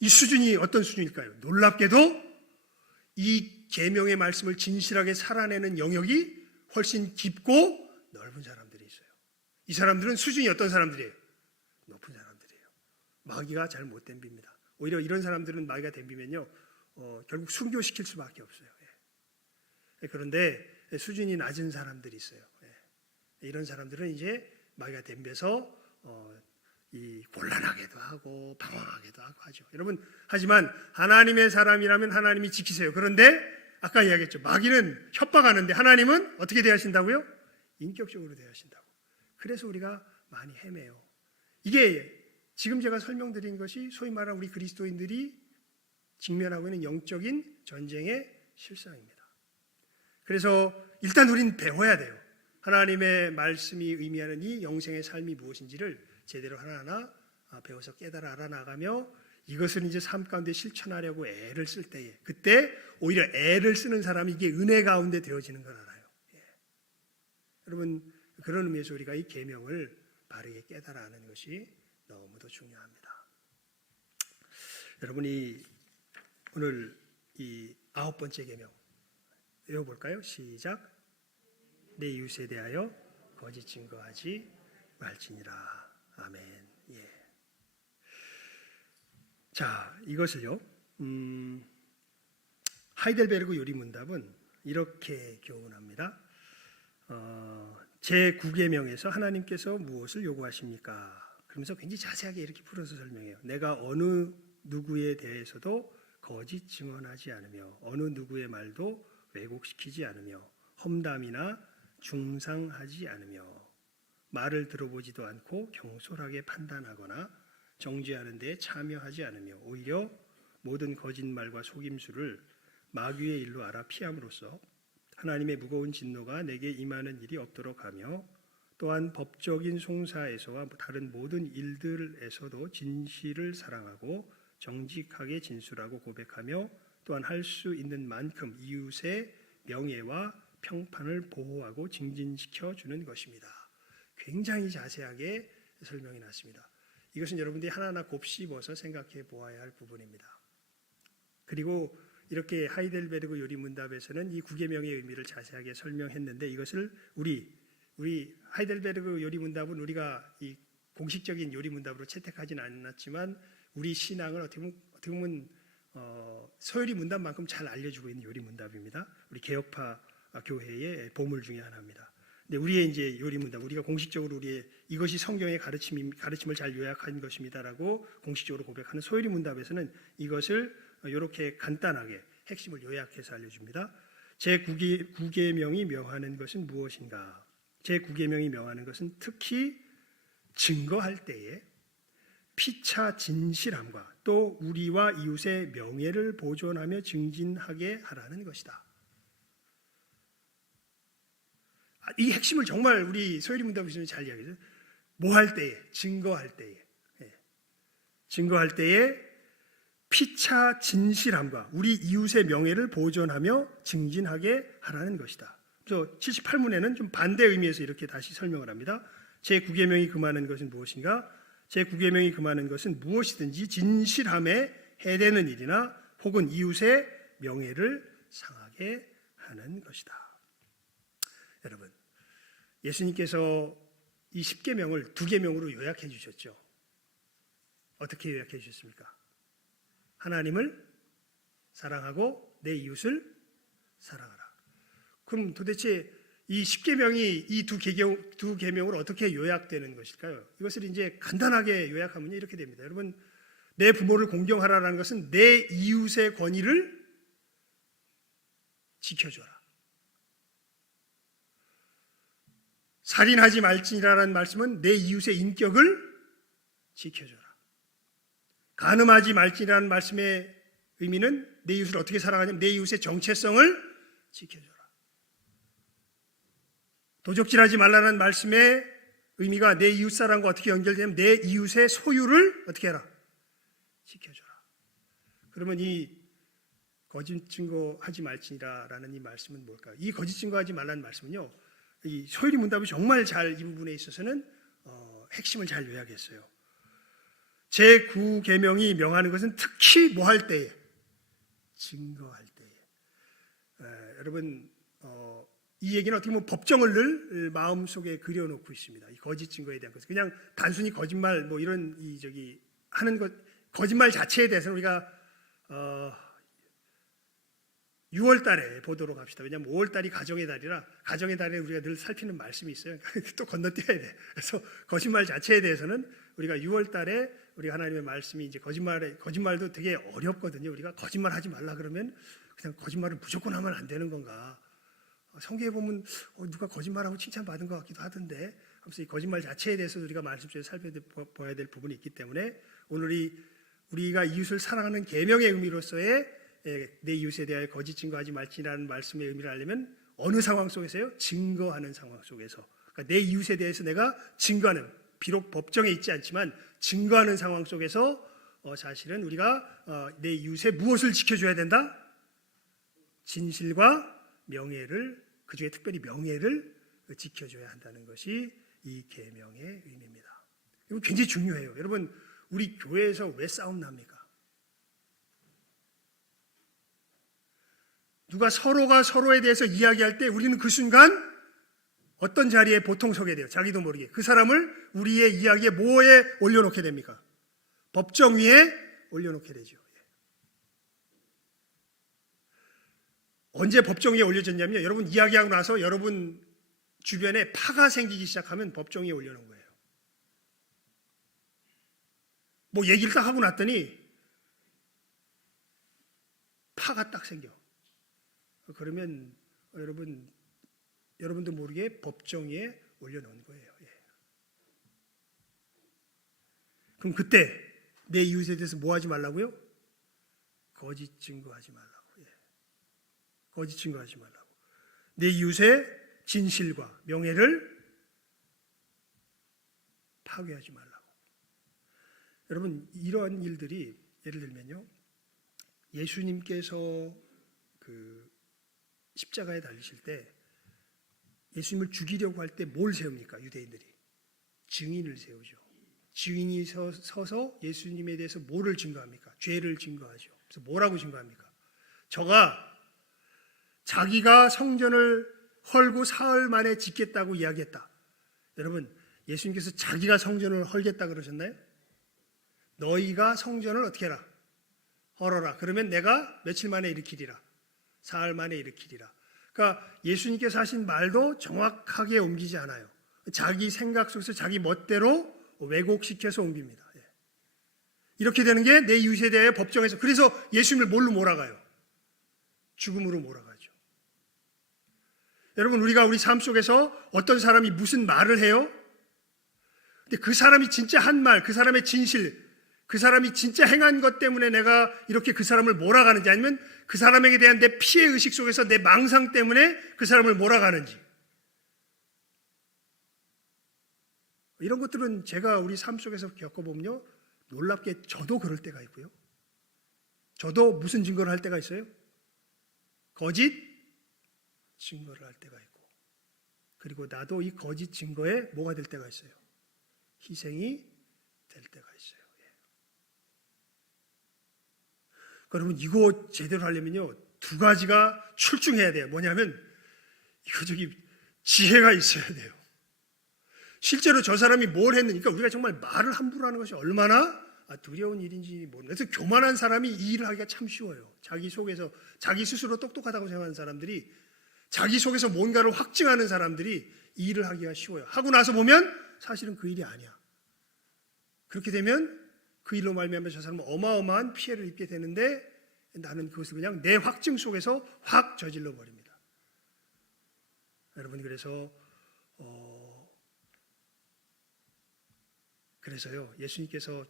이 수준이 어떤 수준일까요? 놀랍게도 이 계명의 말씀을 진실하게 살아내는 영역이 훨씬 깊고 넓은 사람들이 있어요. 이 사람들은 수준이 어떤 사람들이에요? 높은 사람들이에요. 마귀가 잘 못 덤빕니다. 오히려 이런 사람들은 마귀가 덤비면요, 결국 순교시킬 수밖에 없어요. 그런데 수준이 낮은 사람들이 있어요. 이런 사람들은 이제 마귀가 덤벼서 이 곤란하게도 하고 방황하게도 하고 하죠. 여러분, 하지만 하나님의 사람이라면 하나님이 지키세요. 그런데 아까 이야기했죠. 마귀는 협박하는데 하나님은 어떻게 대하신다고요? 인격적으로 대하신다고. 그래서 우리가 많이 헤매요. 이게 지금 제가 설명드린 것이 소위 말하는 우리 그리스도인들이 직면하고 있는 영적인 전쟁의 실상입니다. 그래서 일단 우린 배워야 돼요. 하나님의 말씀이 의미하는 이 영생의 삶이 무엇인지를 제대로 하나하나 배워서 깨달아 알아나가며 이것을 이제 삶 가운데 실천하려고 애를 쓸 때에, 그때 오히려 애를 쓰는 사람이 이게 은혜 가운데 되어지는 걸 알아요. 예. 여러분, 그런 의미에서 우리가 이 계명을 바르게 깨달아 아는 것이 너무도 중요합니다. 여러분이 오늘 이 9번째 계명 외워볼까요? 시작. 내 이웃에 대하여 거짓 증거하지 말지니라. 아멘. 예. 자, 이것을요, 하이델베르그 요리문답은 이렇게 교훈합니다. 제9계명에서 하나님께서 무엇을 요구하십니까? 그러면서 굉장히 자세하게 이렇게 풀어서 설명해요. 내가 어느 누구에 대해서도 거짓 증언하지 않으며 어느 누구의 말도 왜곡시키지 않으며 험담이나 중상하지 않으며 말을 들어보지도 않고 경솔하게 판단하거나 정죄하는 데 참여하지 않으며 오히려 모든 거짓말과 속임수를 마귀의 일로 알아 피함으로써 하나님의 무거운 진노가 내게 임하는 일이 없도록 하며 또한 법적인 송사에서와 다른 모든 일들에서도 진실을 사랑하고 정직하게 진술하고 고백하며 또한 할 수 있는 만큼 이웃의 명예와 평판을 보호하고 증진시켜 주는 것입니다. 굉장히 자세하게 설명이 났습니다. 이것은 여러분들이 하나하나 곱씹어서 생각해 보아야 할 부분입니다. 그리고 이렇게 하이델베르그 요리문답에서는 이 9계명의 의미를 자세하게 설명했는데 이것을 우리 하이델베르그 요리문답은 우리가 이 공식적인 요리문답으로 채택하지는 않았지만 우리 신앙을 어떻게 보면 서열이 문답만큼 잘 알려주고 있는 요리문답입니다. 우리 개혁파 교회의 보물 중에 하나입니다. 근데 우리의 이제 요리문답, 우리가 공식적으로 우리의 이것이 성경의 가르침을 잘 요약한 것입니다라고 공식적으로 고백하는 소요리 문답에서는 이것을 이렇게 간단하게 핵심을 요약해서 알려줍니다. 제9계명이 명하는 것은 무엇인가? 제9계명이 명하는 것은 특히 증거할 때에 피차 진실함과 또 우리와 이웃의 명예를 보존하며 증진하게 하라는 것이다. 이 핵심을 정말 우리 소요리 문답에서는 잘 이야기해요. 뭐 할 때에, 증거할 때에, 증거할 때에 피차 진실함과 우리 이웃의 명예를 보존하며 증진하게 하라는 것이다. 그래서 78문에는 좀 반대 의미에서 이렇게 다시 설명을 합니다. 제9계명이 금하는 것은 무엇인가? 제9계명이 금하는 것은 무엇이든지 진실함에 해대는 일이나 혹은 이웃의 명예를 상하게 하는 것이다. 여러분, 예수님께서 이 10계명을 2계명으로 요약해 주셨죠. 어떻게 요약해 주셨습니까? 하나님을 사랑하고 내 이웃을 사랑하라. 그럼 도대체 이 10계명이 이 두 계명으로 어떻게 요약되는 것일까요? 이것을 이제 간단하게 요약하면 이렇게 됩니다. 여러분, 내 부모를 공경하라는 것은 내 이웃의 권위를 지켜줘라. 살인하지 말지니라는 말씀은 내 이웃의 인격을 지켜줘라. 간음하지 말지니라는 말씀의 의미는 내 이웃을 어떻게 사랑하냐면 내 이웃의 정체성을 지켜줘라. 도적질하지 말라는 말씀의 의미가 내 이웃 사람과 어떻게 연결되냐면 내 이웃의 소유를 어떻게 해라? 지켜줘라. 그러면 이 거짓 증거하지 말지니라라는 이 말씀은 뭘까요? 이 거짓 증거하지 말라는 말씀은요, 이 소요리 문답이 정말 잘 이 부분에 있어서는 핵심을 잘 요약했어요. 제9계명이 명하는 것은 특히 뭐 할 때에? 증거할 때에. 여러분, 이 얘기는 어떻게 보면 법정을 늘 마음속에 그려놓고 있습니다. 이 거짓 증거에 대한 것. 그냥 단순히 거짓말 뭐 이런 하는 것, 거짓말 자체에 대해서는 우리가 6월 달에 보도록 합시다. 왜냐하면 5월 달이 가정의 달이라 가정의 달에 우리가 늘 살피는 말씀이 있어요. 또 건너뛰어야 돼. 그래서 거짓말 자체에 대해서는 우리가 6월 달에 우리 하나님의 말씀이 이제 거짓말도 되게 어렵거든요. 우리가 거짓말하지 말라 그러면 그냥 거짓말을 무조건 하면 안 되는 건가? 성경에 보면 누가 거짓말하고 칭찬받은 것 같기도 하던데, 아무튼 이 거짓말 자체에 대해서 우리가 말씀 속에 살펴봐야 될 부분이 있기 때문에 오늘 우리가 이웃을 사랑하는 계명의 의미로서의 내 이웃에 대하여 거짓 증거하지 말지라는 말씀의 의미를 알려면 어느 상황 속에서요? 증거하는 상황 속에서. 그러니까 내 이웃에 대해서 내가 증거하는, 비록 법정에 있지 않지만 증거하는 상황 속에서 사실은 우리가 내 이웃의 무엇을 지켜줘야 된다? 진실과 명예를, 그중에 특별히 명예를 지켜줘야 한다는 것이 이 계명의 의미입니다. 이거 굉장히 중요해요. 여러분, 우리 교회에서 왜 싸움 납니까? 누가 서로가 서로에 대해서 이야기할 때 우리는 그 순간 어떤 자리에 보통 서게 돼요. 자기도 모르게. 그 사람을 우리의 이야기에 뭐에 올려놓게 됩니까? 법정 위에 올려놓게 되죠. 언제 법정 위에 올려졌냐면요, 여러분 이야기하고 나서 여러분 주변에 파가 생기기 시작하면 법정 위에 올려놓은 거예요. 뭐 얘기를 딱 하고 났더니 파가 딱 생겨. 그러면 여러분도 모르게 법정 위에 올려놓은 거예요. 그럼 그때 내 이웃에 대해서 뭐 하지 말라고요? 거짓 증거하지 말라고. 거짓 증거하지 말라고. 내 이웃의 진실과 명예를 파괴하지 말라고. 여러분, 이러한 일들이 예를 들면요, 예수님께서 그 십자가에 달리실 때 예수님을 죽이려고 할 때 뭘 세웁니까? 유대인들이 증인을 세우죠. 증인이 서서 예수님에 대해서 뭐를 증거합니까? 죄를 증거하죠. 그래서 뭐라고 증거합니까? 저가 자기가 성전을 헐고 사흘 만에 짓겠다고 이야기했다. 여러분, 예수님께서 자기가 성전을 헐겠다 그러셨나요? 너희가 성전을 어떻게 해라? 헐어라. 그러면 내가 며칠 만에 일으키리라. 사흘 만에 일으키리라. 그러니까 예수님께서 하신 말도 정확하게 옮기지 않아요. 자기 생각 속에서 자기 멋대로 왜곡시켜서 옮깁니다. 이렇게 되는 게 내 이웃에 대해 법정에서. 그래서 예수님을 뭘로 몰아가요? 죽음으로 몰아가죠. 여러분, 우리가 우리 삶 속에서 어떤 사람이 무슨 말을 해요? 근데 그 사람이 진짜 한 말, 그 사람의 진실, 그 사람이 진짜 행한 것 때문에 내가 이렇게 그 사람을 몰아가는지, 아니면 그 사람에게 대한 내 피해의식 속에서 내 망상 때문에 그 사람을 몰아가는지, 이런 것들은 제가 우리 삶 속에서 겪어보면요, 놀랍게 저도 그럴 때가 있고요, 저도 무슨 증거를 할 때가 있어요? 거짓 증거를 할 때가 있고, 그리고 나도 이 거짓 증거에 뭐가 될 때가 있어요? 희생이 될 때가 있어요. 여러분, 이거 제대로 하려면요, 두 가지가 출중해야 돼요. 뭐냐면, 지혜가 있어야 돼요. 실제로 저 사람이 뭘 했는지, 그러니까 우리가 정말 말을 함부로 하는 것이 얼마나 두려운 일인지 모르는. 그래서 교만한 사람이 이 일을 하기가 참 쉬워요. 자기 속에서, 자기 스스로 똑똑하다고 생각하는 사람들이, 자기 속에서 뭔가를 확증하는 사람들이 이 일을 하기가 쉬워요. 하고 나서 보면 사실은 그 일이 아니야. 그렇게 되면 그 일로 말미암아 저 사람은 어마어마한 피해를 입게 되는데, 나는 그것을 그냥 내 확증 속에서 확 저질러 버립니다. 여러분, 그래서요, 예수님께서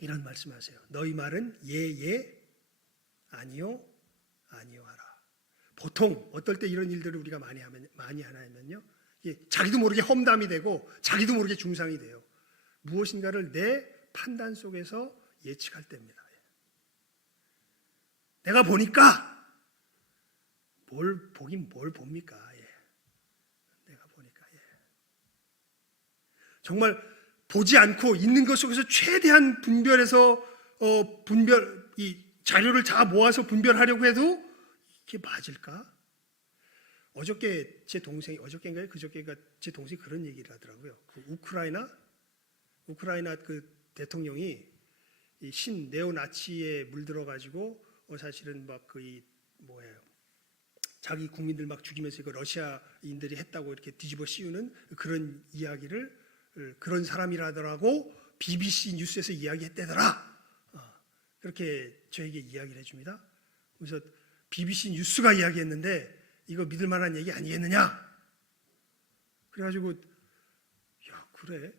이런 말씀하세요. 너희 말은 예, 아니요, 아니요 하라. 보통 어떨 때 이런 일들을 우리가 많이 하냐면요, 자기도 모르게 험담이 되고 자기도 모르게 중상이 돼요. 무엇인가를 내 판단 속에서 예측할 때입니다. 내가 보니까, 뭘 봅니까? 내가 보니까. 정말 보지 않고 있는 것 속에서 최대한 분별해서 이 자료를 다 모아서 분별하려고 해도 이게 맞을까? 어저께 제 동생이, 어저께인가요? 그저께가 제 동생이 그런 얘기를 하더라고요. 우크라이나 그 대통령이 이 네오나치에 물들어 가지고 사실은 막 자기 국민들 막 죽이면서 러시아인들이 했다고 이렇게 뒤집어 씌우는 그런 이야기를, 그런 사람이라더라고 BBC 뉴스에서 이야기했대더라. 그렇게 저에게 이야기를 해줍니다. 그래서 BBC 뉴스가 이야기했는데 이거 믿을 만한 얘기 아니겠느냐? 그래가지고, 야, 그래?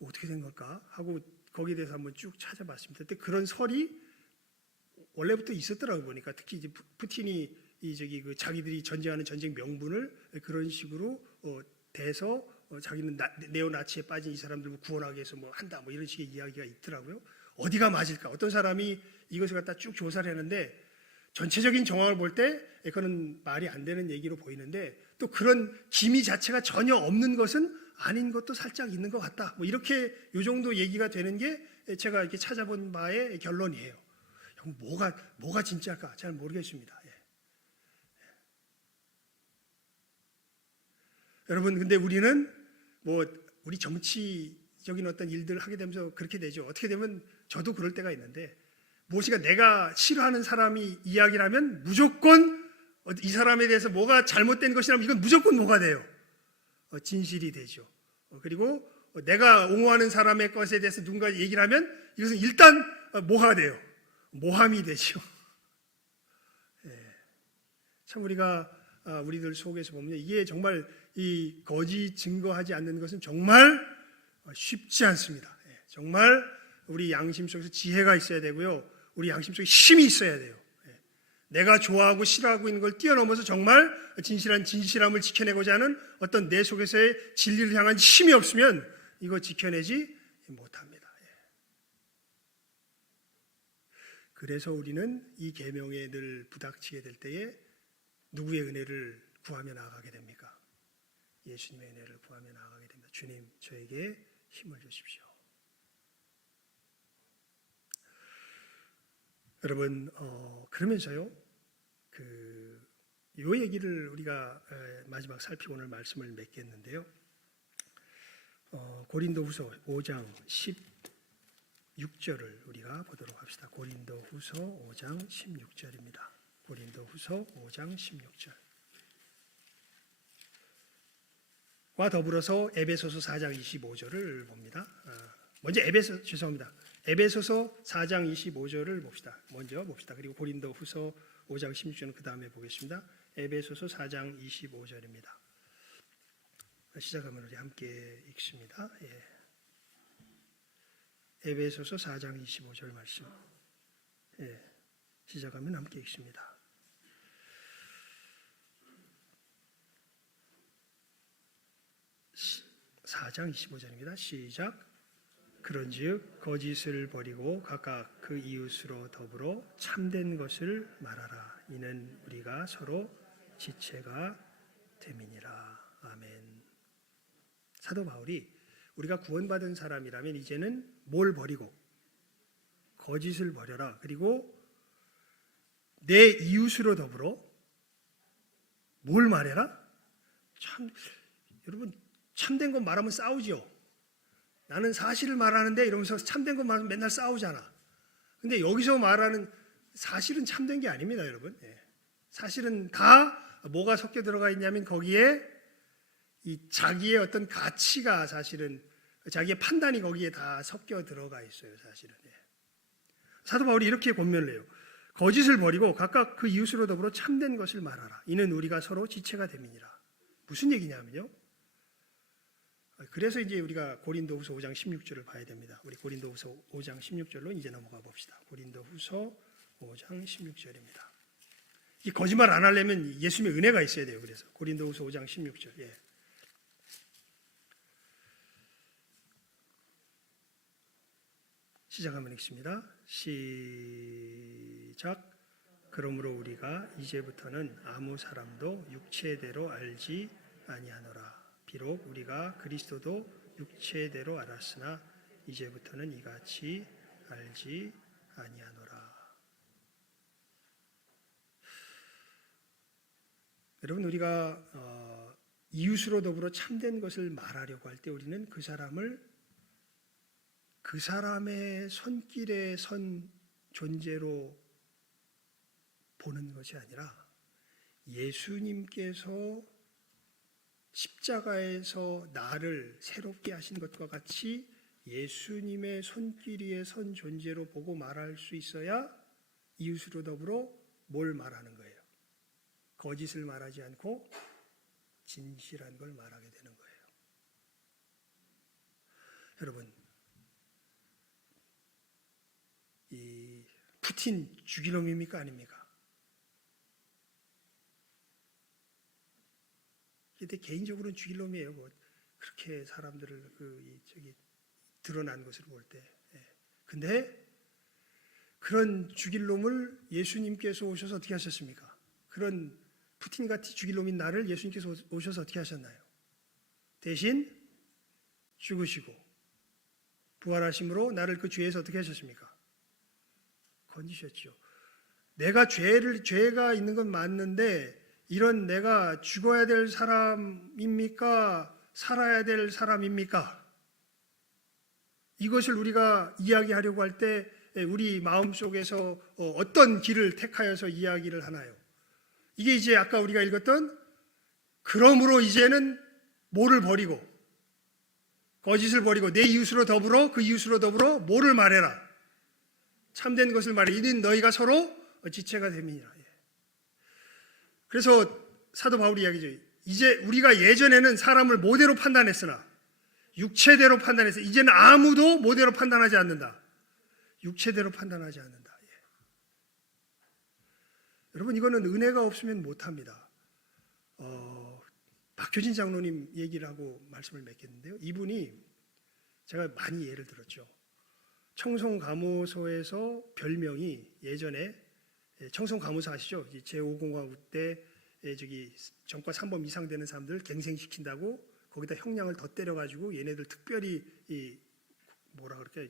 어떻게 된 걸까? 하고 거기에 대해서 한번 쭉 찾아봤습니다. 그때 그런 설이 원래부터 있었더라고요. 보니까 특히 이제 푸틴이 자기들이 전쟁하는 전쟁 명분을 그런 식으로 대서 자기는 네오나치에 빠진 이 사람들 구원하기 위해서 뭐 한다, 뭐 이런 식의 이야기가 있더라고요. 어디가 맞을까? 어떤 사람이 이것을 갖다 쭉 조사를 했는데 전체적인 정황을 볼 때 그거는 말이 안 되는 얘기로 보이는데, 또 그런 기미 자체가 전혀 없는 것은 아닌 것도 살짝 있는 것 같다. 뭐 이렇게 요 정도 얘기가 되는 게 제가 이렇게 찾아본 바의 결론이에요. 뭐가 진짜일까? 잘 모르겠습니다. 여러분, 근데 우리는 우리 정치적인 어떤 일들을 하게 되면서 그렇게 되죠. 어떻게 되면 저도 그럴 때가 있는데, 무엇인가 내가 싫어하는 사람이 이야기를 하면 무조건 이 사람에 대해서 뭐가 잘못된 것이라면 이건 무조건 뭐가 돼요? 진실이 되죠. 그리고 내가 옹호하는 사람의 것에 대해서 누군가 얘기를 하면 이것은 일단 뭐가 돼요? 모함이 되죠. 참 우리들 속에서 보면 이게 정말 이 거짓 증거하지 않는 것은 정말 쉽지 않습니다. 정말 우리 양심 속에서 지혜가 있어야 되고요. 우리 양심 속에 힘이 있어야 돼요. 내가 좋아하고 싫어하고 있는 걸 뛰어넘어서 정말 진실함을 지켜내고자 하는 어떤 내 속에서의 진리를 향한 힘이 없으면 이거 지켜내지 못합니다. 그래서 우리는 이 계명에 늘 부닥치게 될 때에 누구의 은혜를 구하며 나아가게 됩니까? 예수님의 은혜를 구하며 나아가게 됩니다. 주님, 저에게 힘을 주십시오. 여러분, 그러면서요, 요 얘기를 우리가 마지막 살피고 오늘 말씀을 맺겠는데요. 고린도후서 5장 16절을 우리가 보도록 합시다. 고린도후서 5장 16절입니다. 고린도후서 5장 16절. 과 더불어서 에베소서 4장 25절을 봅니다. 먼저 에베소서 4장 25절을 봅시다. 먼저 봅시다. 그리고 고린도후서 5장 16절은 그 다음에 보겠습니다. 에베소서 4장 25절입니다. 시작하면 우리 함께 읽습니다. 에베소서 4장 25절 말씀. 시작하면 함께 읽습니다. 시 4장 25절입니다. 시작. 그런즉 거짓을 버리고 각각 그 이웃으로 더불어 참된 것을 말하라. 이는 우리가 서로 지체가 됨이니라. 아멘. 사도 바울이 우리가 구원받은 사람이라면 이제는 뭘 버리고 거짓을 버려라. 그리고 내 이웃으로 더불어 뭘 말해라? 여러분 참된 것 말하면 싸우지요. 나는 사실을 말하는데 이러면서 참된 것 말하면 맨날 싸우잖아. 근데 여기서 말하는 사실은 참된 게 아닙니다, 여러분. 사실은 다 뭐가 섞여 들어가 있냐면 거기에 이 자기의 어떤 가치가 사실은 자기의 판단이 거기에 다 섞여 들어가 있어요, 사실은. 사도 바울이 이렇게 권면을 해요. 거짓을 버리고 각각 그 이웃으로 더불어 참된 것을 말하라. 이는 우리가 서로 지체가 됨이니라. 무슨 얘기냐면요. 그래서 이제 우리가 고린도후서 5장 16절을 봐야 됩니다. 우리 고린도후서 5장 16절로 이제 넘어가 봅시다. 고린도후서 5장 16절입니다. 이 거짓말 안 하려면 예수님의 은혜가 있어야 돼요. 그래서 고린도후서 5장 16절. 시작하면 읽습니다. 시작. 그러므로 우리가 이제부터는 아무 사람도 육체대로 알지 아니하노라. 비록 우리가 그리스도도 육체대로 알았으나 이제부터는 이같이 알지 아니하노라. 여러분 우리가 이웃으로 더불어 참된 것을 말하려고 할 때 우리는 그 사람을 그 사람의 손길에 선 존재로 보는 것이 아니라 예수님께서 십자가에서 나를 새롭게 하신 것과 같이 예수님의 손길 위에 선 존재로 보고 말할 수 있어야 이웃으로 더불어 뭘 말하는 거예요? 거짓을 말하지 않고 진실한 걸 말하게 되는 거예요. 여러분, 이 푸틴 죽일 놈입니까 아닙니까? 근데 개인적으로는 죽일 놈이에요. 뭐 그렇게 사람들을 드러난 것을 볼 때. 근데 그런 죽일 놈을 예수님께서 오셔서 어떻게 하셨습니까? 그런 푸틴같이 죽일 놈인 나를 예수님께서 오셔서 어떻게 하셨나요? 대신 죽으시고 부활하심으로 나를 그 죄에서 어떻게 하셨습니까? 건지셨죠. 내가 죄가 있는 건 맞는데 이런 내가 죽어야 될 사람입니까? 살아야 될 사람입니까? 이것을 우리가 이야기하려고 할 때 우리 마음속에서 어떤 길을 택하여서 이야기를 하나요? 이게 이제 아까 우리가 읽었던 그러므로 이제는 뭐를 버리고 거짓을 버리고 내 이웃으로 더불어 그 이웃으로 더불어 뭐를 말해라? 참된 것을 말해. 이는 너희가 서로 지체가 됨이니라. 그래서 사도 바울이 이야기죠. 이제 우리가 예전에는 사람을 모대로 판단했으나 육체대로 판단해서 이제는 아무도 모대로 판단하지 않는다. 육체대로 판단하지 않는다. 예. 여러분 이거는 은혜가 없으면 못합니다. 박효진 장로님 얘기를 하고 말씀을 맺겠는데요. 이분이 제가 많이 예를 들었죠. 청송감호소에서 별명이 예전에 청송감호소 아시죠? 제5공화국 때 저기 전과 3범 이상 되는 사람들 갱생시킨다고 거기다 형량을 더 때려가지고 얘네들 특별히 뭐라 그럴까요?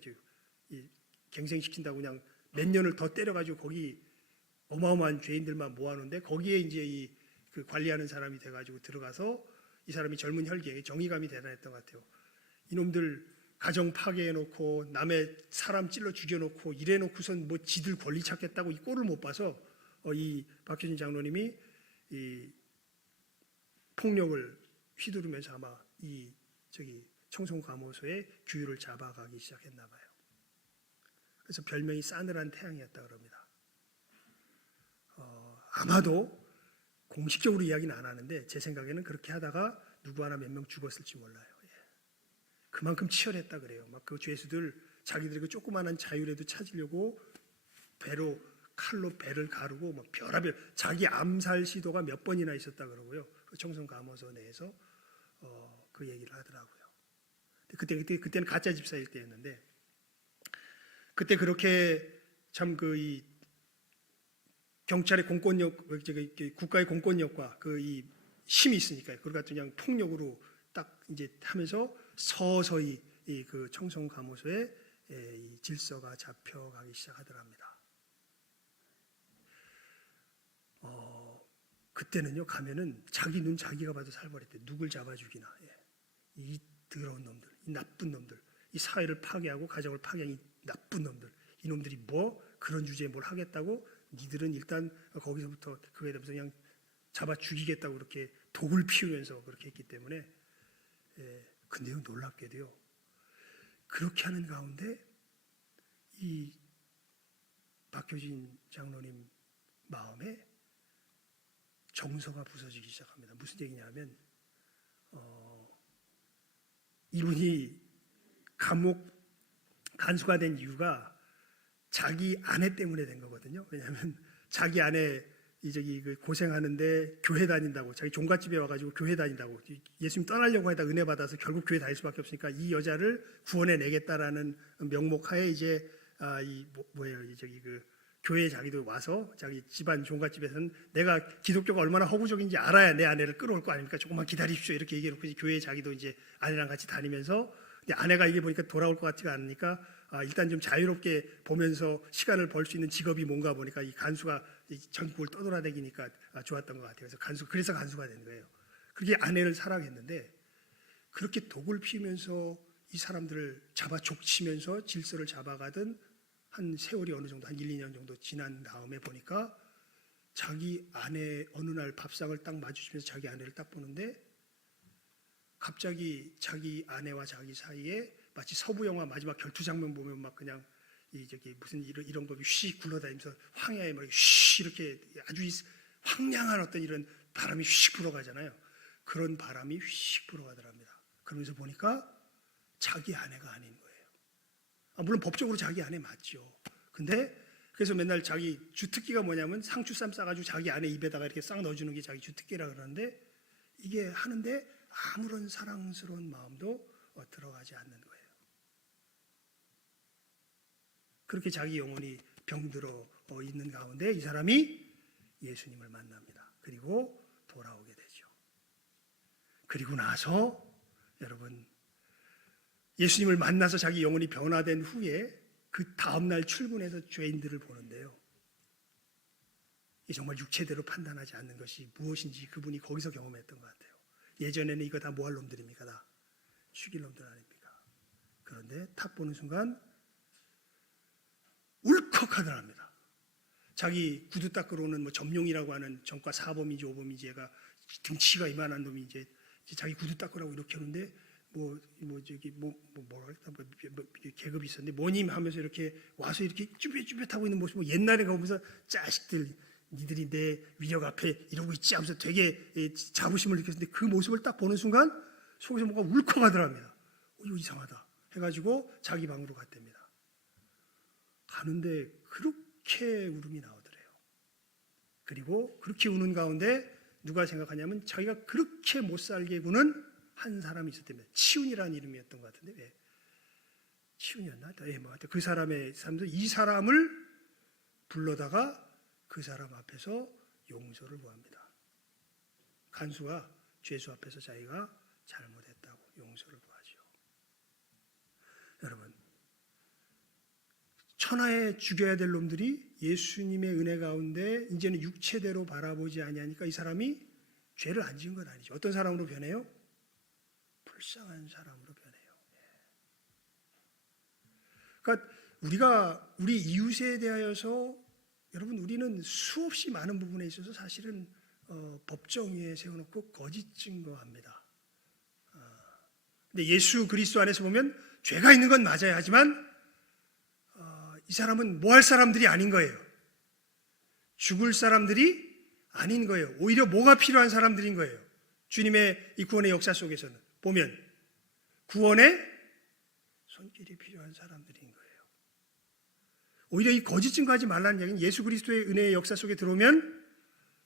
갱생시킨다고 그냥 몇 년을 더 때려가지고 거기 어마어마한 죄인들만 모아놓는데 거기에 이제 그 관리하는 사람이 돼가지고 들어가서 이 사람이 젊은 혈기에 정의감이 대단했던 것 같아요. 이놈들 가정 파괴해놓고 남의 사람 찔러 죽여놓고 이래놓고선 뭐 지들 권리 찾겠다고 이 꼴을 못 봐서 이 박효진 장로님이 이 폭력을 휘두르면서 아마 이 저기 청송감호소의 규율을 잡아가기 시작했나 봐요. 그래서 별명이 싸늘한 태양이었다 그럽니다. 아마도 공식적으로 이야기는 안 하는데 제 생각에는 그렇게 하다가 누구 하나 몇 명 죽었을지 몰라요. 예. 그만큼 치열했다 그래요. 막 그 죄수들 자기들의 그 조그마한 자유라도 찾으려고 배로 칼로 배를 가르고 막 별하별 자기 암살 시도가 몇 번이나 있었다 그러고요. 그 청송감호소 내에서 그 얘기를 하더라고요. 그때는 가짜 집사일 때였는데 그때 그렇게 참 이 경찰의 공권력, 국가의 공권력과 그 이 힘이 있으니까요. 그걸 갖고 그냥 폭력으로 딱 이제 하면서 서서히 그 청송감호소의 이 질서가 잡혀가기 시작하더랍니다. 그때는요 가면은 자기 눈 자기가 봐도 살벌했대. 누굴 잡아 죽이나. 예. 이 더러운 놈들, 이 나쁜 놈들, 이 사회를 파괴하고 가정을 파괴한 이 나쁜 놈들, 이놈들이 뭐 그런 주제에 뭘 하겠다고? 니들은 일단 거기서부터 그거에 대해서 그냥 잡아 죽이겠다고 그렇게 독을 피우면서 그렇게 했기 때문에 근데요 놀랍게도요 그렇게 하는 가운데 이 박효진 장로님 마음에 정서가 부서지기 시작합니다. 무슨 얘기냐면 이분이 감옥 간수가 된 이유가 자기 아내 때문에 된 거거든요. 왜냐하면 자기 아내 그 고생하는데 교회 다닌다고 자기 종갓집에 와가지고 교회 다닌다고 예수님 떠나려고 하다 은혜 받아서 결국 교회 다닐 수밖에 없으니까 이 여자를 구원해 내겠다라는 명목하에 이제 그 교회에 자기도 와서 자기 집안 종갓집에서는 내가 기독교가 얼마나 허구적인지 알아야 내 아내를 끌어올 거 아닙니까? 조금만 기다리십시오 이렇게 얘기해놓고 교회에 자기도 이제 아내랑 같이 다니면서 근데 아내가 이게 보니까 돌아올 것 같지가 않으니까 일단 좀 자유롭게 보면서 시간을 벌 수 있는 직업이 뭔가 보니까 이 간수가 전국을 떠돌아다니니까 좋았던 것 같아요. 그래서 간수가 된 거예요. 그게 아내를 사랑했는데 그렇게 독을 피우면서 이 사람들을 잡아 족치면서 질서를 잡아가던 한 세월이 어느 정도 한 1, 2년 정도 지난 다음에 보니까 자기 아내 어느 날 밥상을 딱 마주치면서 자기 아내를 딱 보는데 갑자기 자기 아내와 자기 사이에 마치 서부 영화 마지막 결투 장면 보면 막 그냥 무슨 이런 법이 휙 굴러다니면서 황야에 막 휙 이렇게 아주 황량한 어떤 이런 바람이 휙 불어가잖아요. 그런 바람이 휙 불어가더랍니다. 그러면서 보니까 자기 아내가 아닌 거예요. 물론 법적으로 자기 아내 맞죠. 근데 그래서 맨날 자기 주특기가 뭐냐면 상추쌈 싸가지고 자기 아내 입에다가 이렇게 싹 넣어주는 게 자기 주특기라 그러는데 이게 하는데 아무런 사랑스러운 마음도 들어가지 않는 거예요. 그렇게 자기 영혼이 병들어 있는 가운데 이 사람이 예수님을 만납니다. 그리고 돌아오게 되죠. 그리고 나서 여러분 예수님을 만나서 자기 영혼이 변화된 후에 그 다음날 출근해서 죄인들을 보는데요. 정말 육체대로 판단하지 않는 것이 무엇인지 그분이 거기서 경험했던 것 같아요. 예전에는 이거 다 뭐 할 놈들입니까? 다 죽일 놈들 아닙니까? 그런데 탁 보는 순간 울컥하더랍니다. 자기 구두 닦으러 오는 점용이라고 하는 전과 4범인지 5범인지 얘가 등치가 이만한 놈이 이제 자기 구두 닦으라고 이렇게 하는데 계급이 있었는데 뭐님 하면서 이렇게 와서 이렇게 쭈뼛쭈뼛하고 있는 모습을 옛날에 가보면서 자식들 니들이 내 위력 앞에 이러고 있지 하면서 되게 자부심을 느꼈는데 그 모습을 딱 보는 순간 속에서 뭔가 울컥하더랍니다. 이거 이상하다 해가지고 자기 방으로 갔답니다. 가는데 그렇게 울음이 나오더래요. 그리고 그렇게 우는 가운데 누가 생각하냐면 자기가 그렇게 못 살게 구는 한 사람이 있었다며. 치훈이라는 이름이었던 것 같은데 왜? 치훈이었나? 그 사람의 삶도 이 사람을 불러다가 그 사람 앞에서 용서를 구합니다. 간수가 죄수 앞에서 자기가 잘못했다고 용서를 구하죠. 여러분, 천하에 죽여야 될 놈들이 예수님의 은혜 가운데 이제는 육체대로 바라보지 아니하니까 이 사람이 죄를 안 지은 건 아니죠. 어떤 사람으로 변해요? 불쌍한 사람으로 변해요. 그러니까 우리가 우리 이웃에 대하여서 여러분 우리는 수없이 많은 부분에 있어서 사실은 법정위에 세워놓고 거짓 증거합니다. 근데 예수 그리스도 안에서 보면 죄가 있는 건 맞아야 하지만 이 사람은 뭐 할 사람들이 아닌 거예요. 죽을 사람들이 아닌 거예요. 오히려 뭐가 필요한 사람들인 거예요. 주님의 이 구원의 역사 속에서는 보면 구원의 손길이 필요한 사람들인 거예요. 오히려 이 거짓 증거하지 말라는 얘기는 예수 그리스도의 은혜의 역사 속에 들어오면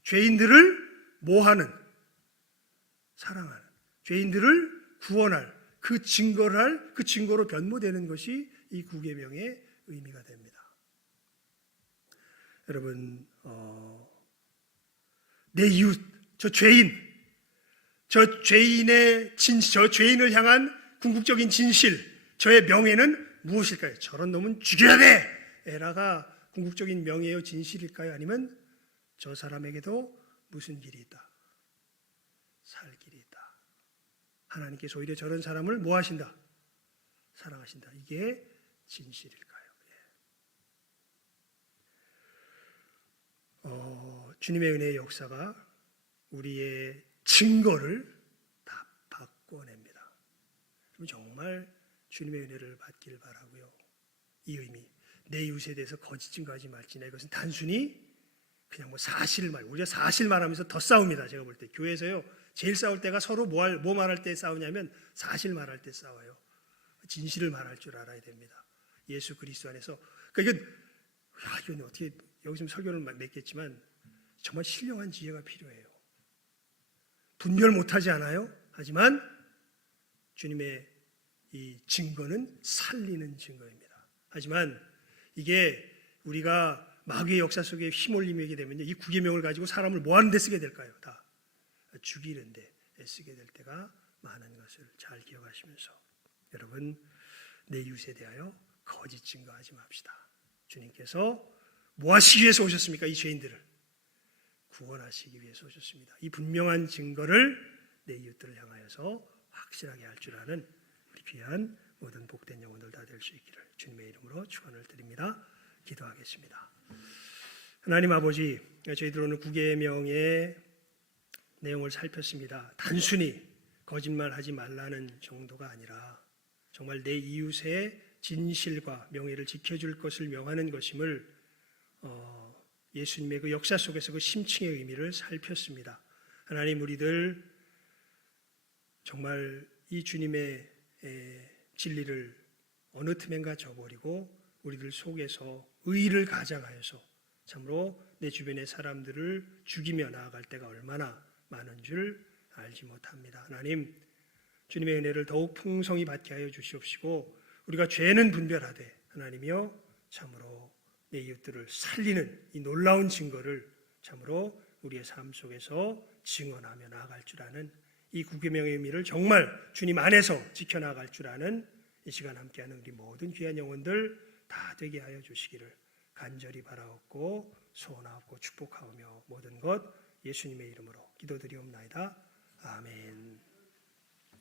죄인들을 모하는, 사랑하는, 죄인들을 구원할, 그 증거를 할, 그 증거로 변모되는 것이 이 구계명의 의미가 됩니다. 여러분, 내 이웃, 저 죄인을 향한 궁극적인 진실, 저의 명예는 무엇일까요? 저런 놈은 죽여야 돼! 에라가 궁극적인 명예요, 진실일까요? 아니면 저 사람에게도 무슨 길이 있다? 살 길이 있다. 하나님께서 오히려 저런 사람을 뭐 하신다? 사랑하신다. 이게 진실일까요? 주님의 은혜의 역사가 우리의 증거를 다 바꿔냅니다. 정말 주님의 은혜를 받기를 바라고요. 이 의미, 내 이웃에 대해서 거짓 증거하지 말지나 이것은 단순히 그냥 뭐 사실을 우리가 사실 말하면서 더 싸웁니다. 제가 볼 때 교회에서요 제일 싸울 때가 서로 뭐 말할 때 싸우냐면 사실 말할 때 싸워요. 진실을 말할 줄 알아야 됩니다. 예수 그리스도 안에서. 그러니까 이건 어떻게 여기서 설교를 맺겠지만 정말 신령한 지혜가 필요해요. 분별 못하지 않아요. 하지만 주님의 이 증거는 살리는 증거입니다. 하지만 이게 우리가 마귀의 역사 속에 휘몰리게 되면요, 이 구계명을 가지고 사람을 뭐 하는 데 쓰게 될까요? 다 죽이는 데 쓰게 될 때가 많은 것을 잘 기억하시면서 여러분, 내 이웃에 대하여 거짓 증거하지 맙시다. 주님께서 뭐 하시기 위해서 오셨습니까? 이 죄인들을 구원하시기 위해서 오셨습니다. 이 분명한 증거를 내 이웃들을 향하여서 확실하게 할 줄 아는 우리 귀한 모든 복된 영혼들 다 될 수 있기를 주님의 이름으로 축원을 드립니다. 기도하겠습니다. 하나님 아버지, 저희들 오늘 구계명의 내용을 살폈습니다. 단순히 거짓말하지 말라는 정도가 아니라 정말 내 이웃의 진실과 명예를 지켜줄 것을 명하는 것임을 예수님의 그 역사 속에서 그 심층의 의미를 살폈습니다. 하나님, 우리들 정말 이 주님의 진리를 어느 틈엔가 저버리고 우리들 속에서 의를 가장하여서 참으로 내 주변의 사람들을 죽이며 나아갈 때가 얼마나 많은 줄 알지 못합니다. 하나님, 주님의 은혜를 더욱 풍성히 받게 하여 주시옵시고 우리가 죄는 분별하되 하나님이여 참으로 내 이웃들을 살리는 이 놀라운 증거를 참으로 우리의 삶 속에서 증언하며 나아갈 줄 아는 이 구계명의 의미를 정말 주님 안에서 지켜나갈 줄 아는 이 시간 함께하는 우리 모든 귀한 영혼들 다 되게 하여 주시기를 간절히 바라옵고 소원하옵고 축복하오며 모든 것 예수님의 이름으로 기도드리옵나이다. 아멘.